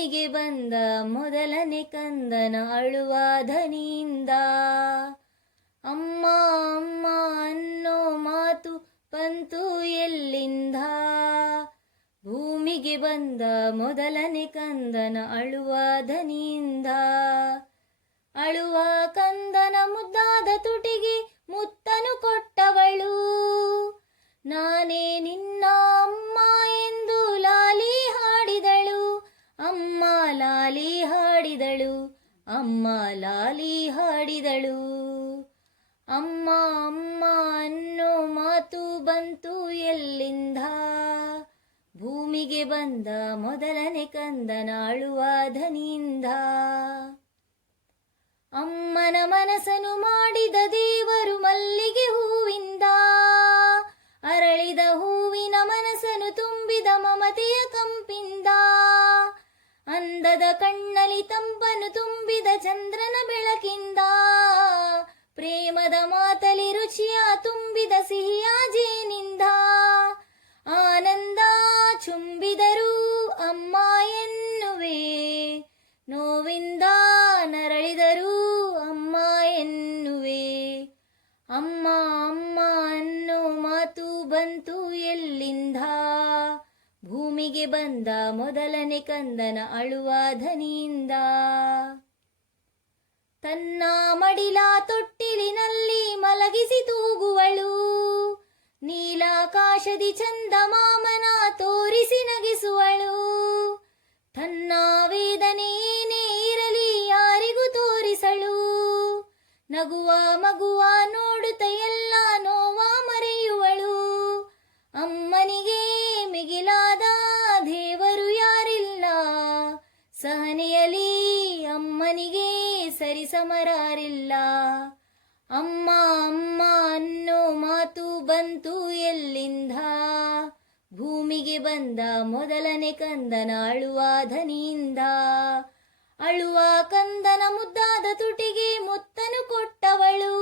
ಮನೆಗೆ ಬಂದ ಮೊದಲನೆ ಕಂದನ ಅಳುವ ಧನಿಯಿಂದ. ಅಮ್ಮ ಅಮ್ಮ ಅನ್ನೋ ಮಾತು ಬಂತು ಎಲ್ಲಿಂದ? ಭೂಮಿಗೆ ಬಂದ ಮೊದಲನೆ ಕಂದನ ಅಳುವ ಧನಿಯಿಂದ. ಅಳುವ ಕಂದನ ಮುದ್ದಾದ ತುಟಿಗೆ ಮುತ್ತನು ಕೊಟ್ಟವಳು. ನಾನೇ ಲಾಲಿ ಹಾಡಿದಳು, ಅಮ್ಮ ಲಾಲಿ ಹಾಡಿದಳು. ಅಮ್ಮ ಅಮ್ಮ ಅನ್ನೋ ಮಾತು ಬಂತು ಎಲ್ಲಿಂದ? ಭೂಮಿಗೆ ಬಂದ ಮೊದಲನೆ ಕಂದನ ಅಳುವ ಧನಿಯಿಂದ ಅಮ್ಮನ ಮನಸನು ಮಾಡಿದ ದೇವರು ಮಲ್ಲಿಗೆ ಹೂವಿಂದ. ಅರಳಿದ ಹೂವಿನ ಮನಸ್ಸನ್ನು ತುಂಬಿದ ಮಮತೆಯ ಕಂಪಿಂದ. ಅಂದದ ಕಣ್ಣಲಿ ತಂಪನು ತುಂಬಿದ ಚಂದ್ರನ ಬೆಳಕಿಂದ ಪ್ರೇಮದ ಮಾತಲಿ ರುಚಿಯ ತುಂಬಿದ ಸಿಹಿಯ ಭೂಮಿಗೆ ಬಂದ ಮೊದಲನೆ ಕಂದನ ಅಳುವ ಧನಿಯಿಂದ ತನ್ನ ಮಡಿಲ ತೊಟ್ಟಿಲಿನಲ್ಲಿ ಮಲಗಿಸಿ ತೂಗುವಳು. ನೀಲಾಕಾಶದಿ ಚಂದ ಮಾಮನ ತೋರಿಸಿ ನಗಿಸುವಳು. ತನ್ನ ವೇದನೆ ಏನೇ ಇರಲಿ ಯಾರಿಗೂ ತೋರಿಸಳು. ನಗುವ ಮಗುವ ನೋಡುತ್ತ ಎಲ್ಲ ನೋವ ಸಹನೆಯಲಿ ಅಮ್ಮನಿಗೆ ಸರಿಸಮರಾರಿಲ್ಲ. ಅಮ್ಮ ಅಮ್ಮ ಅನ್ನೋ ಮಾತು ಬಂತು ಎಲ್ಲಿಂದ? ಭೂಮಿಗೆ ಬಂದ ಮೊದಲನೇ ಕಂದನ ಅಳುವ ಧನಿಯಿಂದ ಅಳುವ ಕಂದನ ಮುದ್ದಾದ ತುಟಿಗೆ ಮುತ್ತನು ಕೊಟ್ಟವಳು.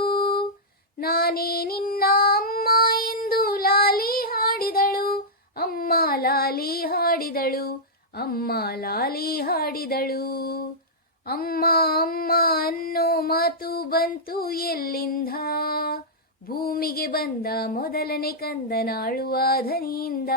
ನಾನೇ ನಿನ್ನ ಅಮ್ಮ ಎಂದು ಲಾಲಿ ಹಾಡಿದಳು. ಅಮ್ಮ ಲಾಲಿ ಹಾಡಿದಳು. ಅಮ್ಮ ಲಾಲಿ ಹಾಡಿದಳು. ಅಮ್ಮ ಅಮ್ಮ ಅನ್ನೋ ಮಾತು ಬಂತು ಎಲ್ಲಿಂದ? ಭೂಮಿಗೆ ಬಂದ ಮೊದಲನೇ ಕಂದನಾಳುವ ಧನಿಯಿಂದ